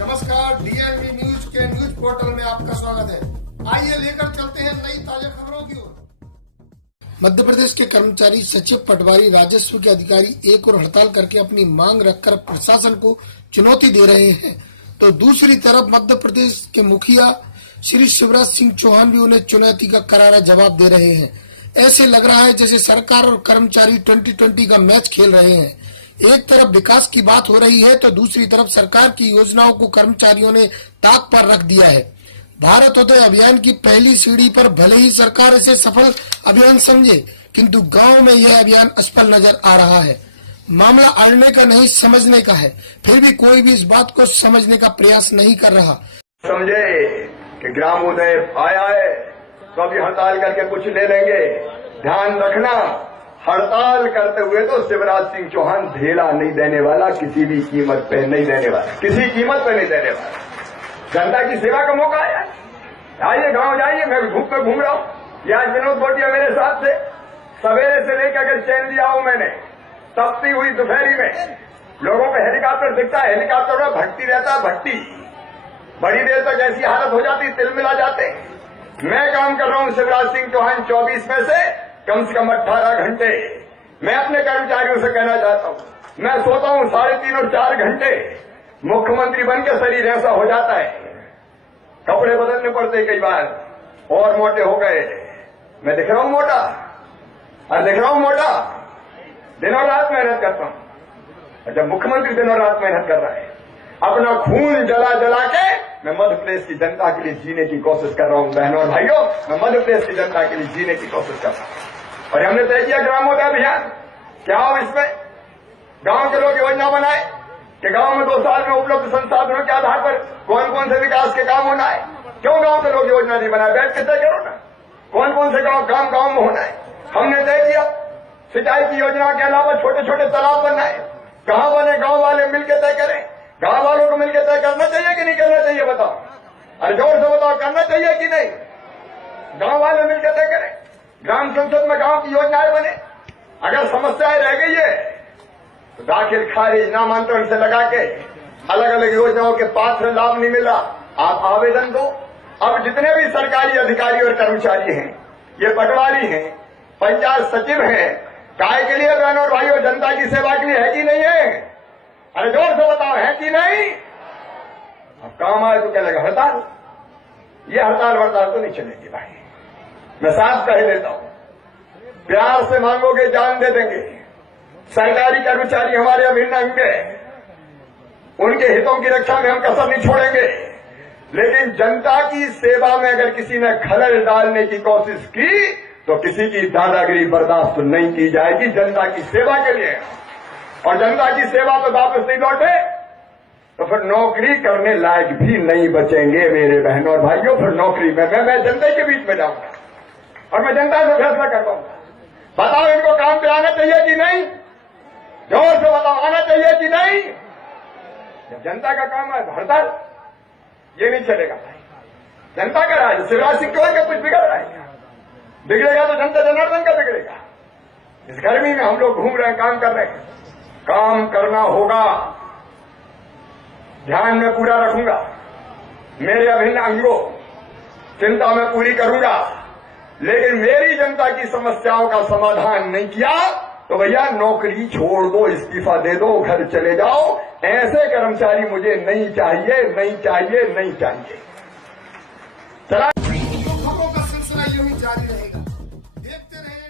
नमस्कार, DNV news के news portal में आपका स्वागत है। आइए लेकर चलते हैं नई ताजा खबरों की ओर। मध्य प्रदेश के कर्मचारी सचिव पटवारी राजस्व के अधिकारी एक और हड़ताल करके अपनी मांग रखकर प्रशासन को चुनौती दे रहे हैं, तो दूसरी तरफ मध्य प्रदेश के मुखिया श्री शिवराज सिंह चौहान भी उन्हें चुनौती का करारा जवाब दे रहे हैं। ऐसे लग रहा है जैसे सरकार और कर्मचारी 2020 का मैच खेल रहे हैं। एक तरफ विकास की बात हो रही है तो दूसरी तरफ सरकार की योजनाओं को कर्मचारियों ने ताक पर रख दिया है। भारतोदय अभियान की पहली सीढ़ी पर भले ही सरकार इसे सफल अभियान समझे, किंतु गांव में यह अभियान असफल नजर आ रहा है। मामला अड़ने का नहीं, समझने का है। फिर भी कोई भी इस बात को समझने का प्रयास नहीं कर रहा। समझे कि ग्रामोदय आया है तो अभी हड़ताल करके कुछ ले लेंगे। ध्यान रखना, हड़ताल करते हुए तो शिवराज सिंह चौहान ढेला नहीं देने वाला, किसी भी कीमत पे नहीं देने वाला, किसी कीमत पे नहीं देने वाला। जनता की सेवा का मौका है। आइए गांव जाइए, मैं धूप में घूम रहा हूँ। ये आज विनोद गोटिया मेरे साथ थे। सवेरे से लेकर अगर चैन दिया हूं मैंने, तपती हुई दोपहरी में लोगों पे हेलीकॉप्टर दिखता है, हेलीकॉप्टर में भट्टी रहता है, भट्टी बड़ी देर तक ऐसी हालत हो जाती, तिल मिला जाते। मैं काम कर रहा हूं शिवराज सिंह चौहान 24 में से कम 18 घंटे। मैं अपने कर्मचारियों से कहना चाहता हूं, मैं सोता हूं 3.5 और 4 घंटे। मुख्यमंत्री बनकर शरीर ऐसा हो जाता है, कपड़े बदलने पड़ते कई बार, और मोटे हो गए। मैं दिख रहा हूं मोटा, और दिख रहा हूं मोटा। दिनों रात मेहनत करता हूं। जब मुख्यमंत्री दिनों रात मेहनत कर रहा है, अपना खून जला जला के मैं मध्य प्रदेश की जनता के लिए जीने की कोशिश कर रहा हूं। बहनों और भाइयों, मैं मध्य प्रदेश की जनता के लिए जीने की कोशिश कर रहा हूं। और हमने तय किया ग्रामोदय अभियान। क्या हो इसमें? गांव के लोग योजना बनाए कि गांव में 2 साल में उपलब्ध संसाधनों के आधार पर कौन कौन से विकास के काम होना है। क्यों गांव के लोग योजना नहीं बनाए? बैठ के तय करो ना, कौन कौन से काम गांव में होना है। हमने तय किया सिंचाई की योजना के अलावा छोटे छोटे तालाब बनना है। कहां बने? गांव वाले मिलकर तय करें। गांव वालों को मिलकर तय करना चाहिए कि नहीं करना चाहिए? बताओ, अरे जोर से बताओ, करना चाहिए कि नहीं? गांव वाले मिलकर तय करें। ग्राम संसद में गांव की योजनाएं बने। अगर समस्याएं रह गई है तो दाखिल खारिज नामांतरण से लगा के अलग अलग योजनाओं के पात्र लाभ नहीं मिला, आप आवेदन दो। अब जितने भी सरकारी अधिकारी और कर्मचारी हैं, ये पटवारी हैं, पंचायत सचिव हैं, काय के लिए? बहनों और भाइयों, जनता की सेवा के लिए है कि नहीं है? अरे जोर से बताओ, है कि नहीं? अब काम आए तो क्या लगा? हड़ताल। ये हड़ताल वड़ताल तो नहीं चलेगी भाई, मैं साफ कह देता हूं। प्यार से मांगोगे जान दे देंगे। सरकारी कर्मचारी हमारे अभिन्न अंग हैं, उनके हितों की रक्षा में हम कसर नहीं छोड़ेंगे। लेकिन जनता की सेवा में अगर किसी ने खलल डालने की कोशिश की तो किसी की दादागिरी बर्दाश्त नहीं की जाएगी। जनता की सेवा के लिए, और जनता की सेवा में वापस नहीं लौटे तो फिर नौकरी करने लायक भी नहीं बचेंगे मेरे बहनों और भाइयों। फिर नौकरी में मैं जनता के बीच में जाऊंगा और मैं जनता से फैसला करवाऊंगा। बताओ, इनको काम पे आना चाहिए कि नहीं? जोर से बताओ, आना चाहिए कि नहीं? जनता का काम है हड़ताल, ये नहीं चलेगा भाई। जनता का राज, शिवराज सिंह चौहान का कुछ बिगड़ रहा है? बिगड़ेगा तो जनता जनार्दन का बिगड़ेगा। इस गर्मी में हम लोग घूम रहे हैं, काम कर रहे हैं। काम करना होगा, ध्यान में पूरा रखूंगा। मेरे अभिन्न अंगों चिंता में पूरी करूंगा, लेकिन मेरी जनता की समस्याओं का समाधान नहीं किया तो भैया नौकरी छोड़ दो, इस्तीफा दे दो, घर चले जाओ। ऐसे कर्मचारी मुझे नहीं चाहिए, नहीं चाहिए, नहीं चाहिए। चला तो खबरों का सिलसिला यूं ही जारी रहेगा। देखते रहें।